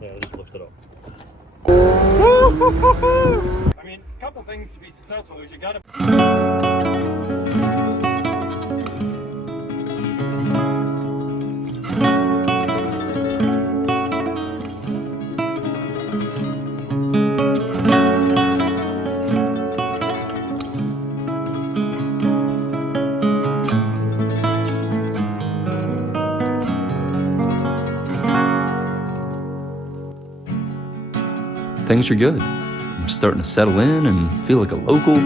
Yeah, just lift it up. I mean, a couple things to be successful is you gotta... Things are good. I'm starting to settle in and feel like a local.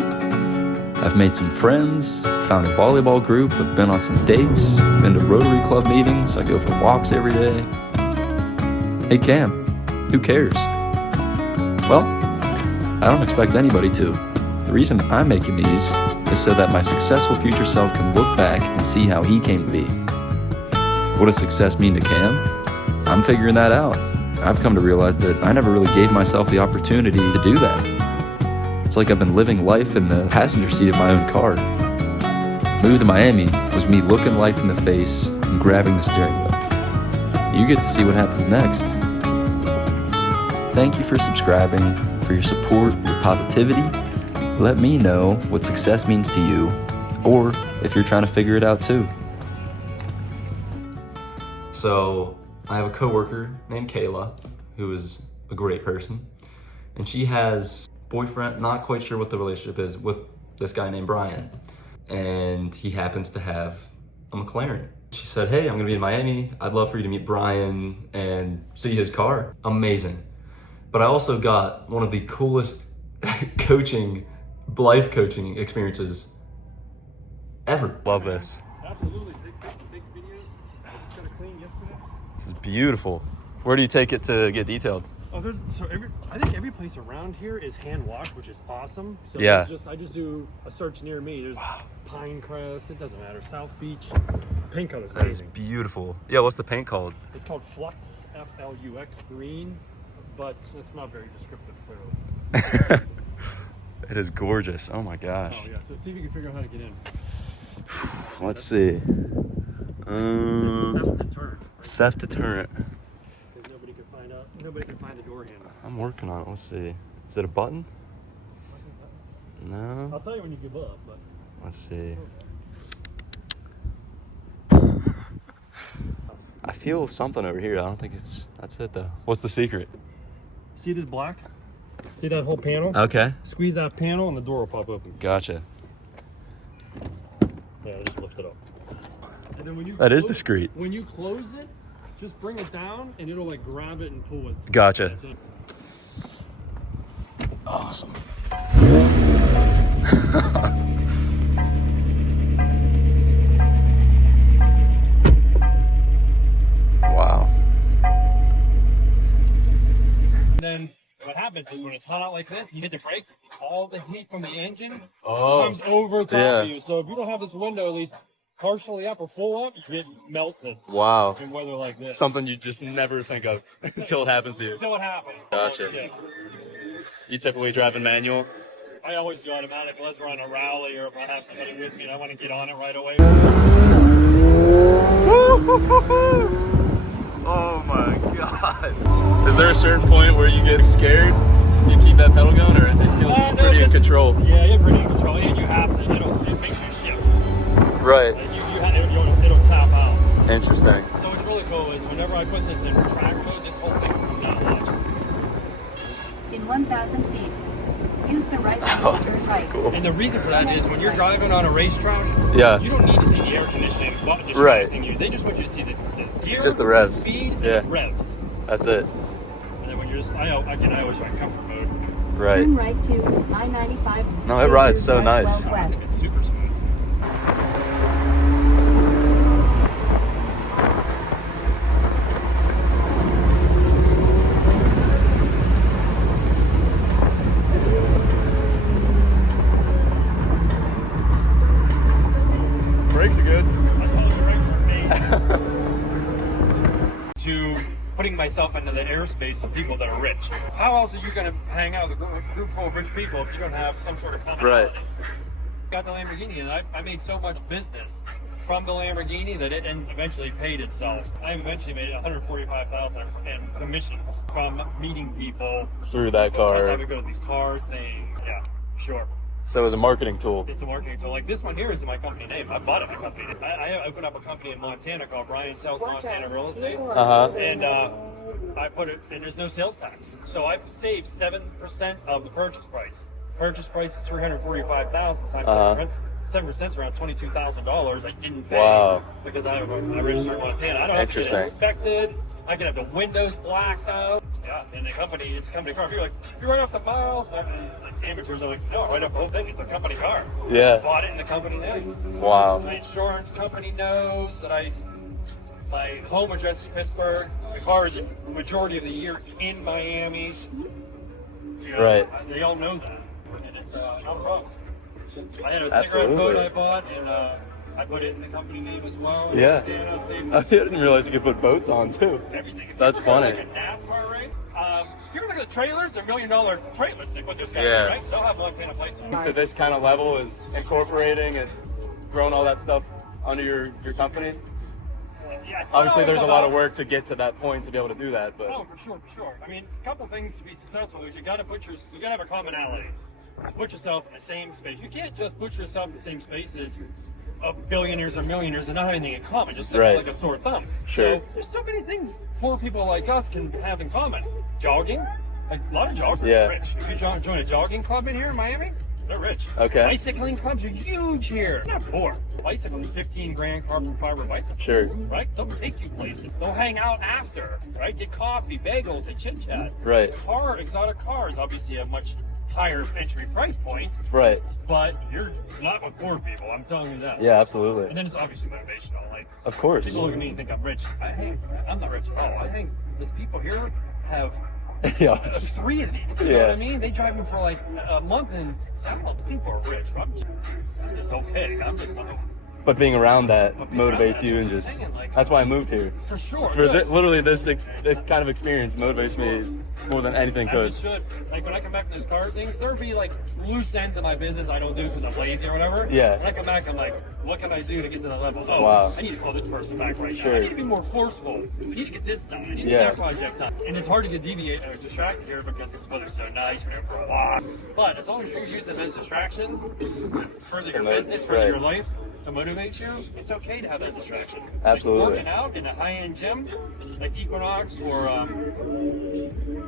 I've made some friends, found a volleyball group, I've been on some dates, been to Rotary Club meetings, I go for walks every day. Hey Cam, who cares? Well, I don't expect anybody to. The reason I'm making these is so that my successful future self can look back and see how he came to be. What does success mean to Cam? I'm figuring that out. I've come to realize that I never really gave myself the opportunity to do that. It's like I've been living life in the passenger seat of my own car. Move to Miami was me looking life in the face and grabbing the steering wheel. You get to see what happens next. Thank you for subscribing, for your support, your positivity. Let me know what success means to you, or if you're trying to figure it out too. So, I have a coworker named Kayla, who is a great person, and she has a boyfriend, not quite sure what the relationship is, with this guy named Brian, and he happens to have a McLaren. She said, hey, I'm gonna be in Miami, I'd love for you to meet Brian and see his car. Amazing. But I also got one of the coolest life coaching experiences ever. Love this. Absolutely. Take videos. I just got it cleaned yesterday. This is beautiful. Where do you take it to get detailed? Oh, I think every place around here is hand washed, which is awesome. So yeah. I just do a search near me. There's Pinecrest, it doesn't matter. South Beach. Paint color's That is amazing. beautiful. Yeah, what's the paint called? It's called Flux, F-L-U-X green, but it's not very descriptive, clearly. It is gorgeous. Oh my gosh. Oh yeah, so see if you can figure out how to get in. Let's see. It's theft deterrent. Right? Theft deterrent. Because nobody can find the door handle. I'm working on it. Let's see. Is it a button? No. I'll tell you when you give up, but... Let's see. I feel something over here. I don't think that's it though. What's the secret? See this black? See that whole panel? Okay. Squeeze that panel and the door will pop open. Gotcha. Yeah, just lift it up. And then when you That is discreet. When you close it, just bring it down and it'll like grab it and pull it. Gotcha. Awesome. Wow. And then what happens is when it's hot out like this, you hit the brakes, all the heat from the engine comes over top of you. So if you don't have this window at least partially up or full up, you get melted. Wow. In weather like this. Something you just never think of until it happens to you. Until it happens. Gotcha. Yeah. You typically drive in manual? I always do automatic unless we're on a rally or if I have somebody with me and I want to get on it right away. Oh my god. Is there a certain point where you get scared? You keep that pedal going, or it feels pretty in control? Yeah, you're pretty in control, and you have to. It makes you shift. Right. Like it'll tap out. Interesting. So what's really cool is whenever I put this in track mode, this whole thing will come down. Watch. In 1,000 feet, use the right Oh, to that's turn right. cool. And the reason for that is when you're driving on a racetrack, Yeah. you don't need to see the air conditioning distracting you. They just want you to see the gear, It's just the revs. speed, Yeah. and the revs. That's it. And then when you're just, I always ride comfort mode. Right. Turn right to I-95. No, it rides so nice. West. It's super smooth. Brakes are good. I told you the brakes are amazing. To putting myself into the airspace of people that are rich. How else are you going to hang out with a group full of rich people if you don't have some sort of commonality? Right. got the Lamborghini, and I made so much business from the Lamborghini that it eventually paid itself. I eventually made $145,000 in commissions from meeting people through that because I car. would go to these car things. Yeah, sure. So it was a marketing tool. It's a marketing tool. Like this one here is my company name. I bought it in the company name. I opened up a company in Montana called Brian Sells Montana Real Estate. And I put it, and there's no sales tax. So I've saved 7% of the purchase price. Purchase price is $345,000 times 7% around $22,000. I didn't pay because I registered in Montana. I don't have to get inspected. I can have the windows blacked out. Yeah, and the company, it's a company car. You're like, you write off the miles. And amateurs are like, no, write off the whole thing. It's a company car. Yeah. Bought it in the company name. Wow. My insurance company knows that my home address is Pittsburgh. The car is the majority of the year in Miami. You know, Right. They all know that. And it's not a problem. I had a cigarette boat I bought, and I put it in the company name as well. Yeah. And I didn't realize you could put boats on too. Everything. That's funny. Like a NASCAR race. If you ever look at the trailers, they're $1 million trailers. They put this guy Yeah. in, right? They'll have Montana plates on. To this kind of level is incorporating and growing all that stuff under your company. Yeah, Obviously, there's a lot of work to get to that point to be able to do that. But oh, for sure. I mean, a couple things to be successful is you got to have a commonality. To put yourself in the same space. You can't just put yourself in the same space as billionaires or millionaires and not have anything in common. Just look like a sore thumb. Sure. So there's so many things poor people like us can have in common. Jogging. Like a lot of joggers are rich. If you join a jogging club in here in Miami, they're rich. Okay. Bicycling clubs are huge here. They're not poor. Bicycling, 15 grand carbon fiber bicycle. Sure. Right? They'll take you places. They'll hang out after. Right? Get coffee, bagels, and chit chat. Right. Exotic cars obviously have much higher entry price point. Right. But you're not with poor people. I'm telling you that. Yeah, absolutely. And then it's obviously motivational. Like, of course. People look at me and think I'm rich. I'm not rich at all. I think these people here have three of these. You know what I mean? They drive them for like a month, and some of those people are rich. I'm just okay. I'm just not. But being around that motivates you, and just that's why I moved here. For sure. For literally this kind of experience motivates me more than anything could. It should. Like when I come back from those car things, there'll be like loose ends in my business I don't do because I'm lazy or whatever. Yeah. When I come back, I'm like, what can I do to get to that level? Oh, wow. I need to call this person back right now. I need to be more forceful. I need to get this done. I need to get that project done. And it's hard to get distracted here because this weather's so nice. We're there for a while. But as long as you're using those distractions to further your business, further your life, to motivate you, it's okay to have that distraction. Absolutely. Like working out in a high-end gym, like Equinox or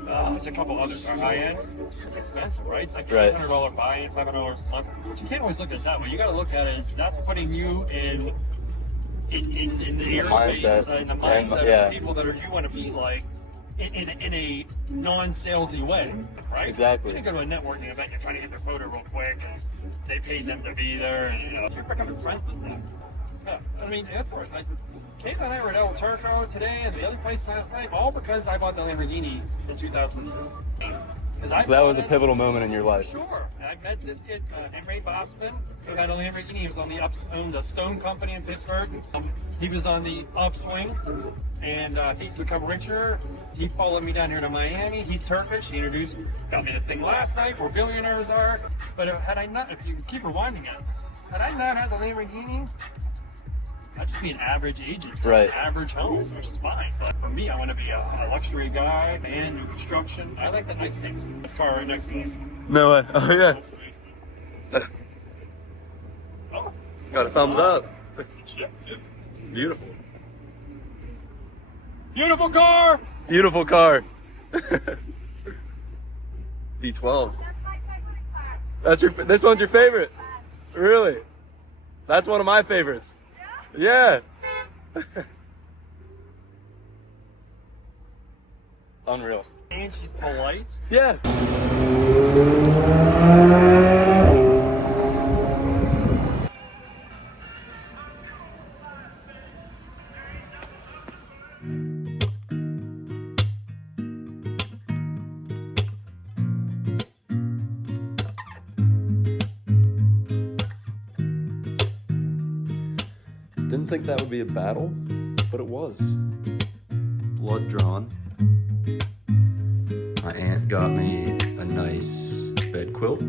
there's a couple others that are high-end. It's expensive, right? It's like $100 buy-in, $500 a month. But you can't always look at it that way. You got to look at it as that's putting you in the airspace, in the mindset of the people that you want to be like. In a non-salesy way, right? Exactly. You go to a networking event, you're trying to get their photo real quick, and they paid them to be there, and you're becoming friends with them. Yeah, I mean, that's worth it. Like, Kate and I were at El Turco today, and the other place last night, all because I bought the Lamborghini in 2008. So that was a pivotal moment in your life. Sure. I met this kid, Ray Bosman, who had a Lamborghini. He was owned a stone company in Pittsburgh. He was on the upswing, and he's become richer. He followed me down here to Miami. He's Turkish. He got me the thing last night where billionaires are. But if you keep rewinding it, had I not had the Lamborghini, I'd just be an average agent, average homes, which is fine. But for me, I want to be a luxury guy, and new construction. I like the nice things. This car right next to us. No way. Oh, yeah. Got a thumbs up. Beautiful. Beautiful car! Beautiful car. V12. This one's your favorite? Really? That's one of my favorites. Yeah. Unreal. And she's polite. Yeah. Didn't think that would be a battle, but it was. Blood drawn. My aunt got me a nice bed quilt.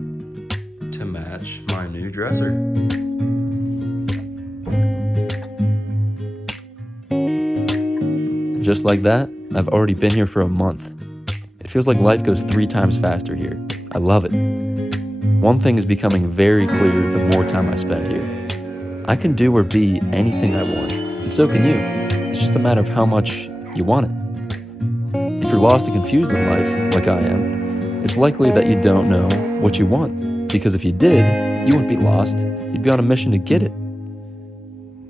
to match my new dresser. Just like that, I've already been here for a month. It feels like life goes 3 times faster here. I love it. One thing is becoming very clear the more time I spend here. I can do or be anything I want, and so can you. It's just a matter of how much you want it. If you're lost and confused in life, like I am, it's likely that you don't know what you want, because if you did, you wouldn't be lost. You'd be on a mission to get it.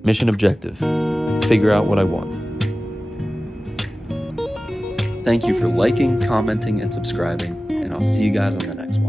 Mission objective: figure out what I want. Thank you for liking, commenting, and subscribing, and I'll see you guys on the next one.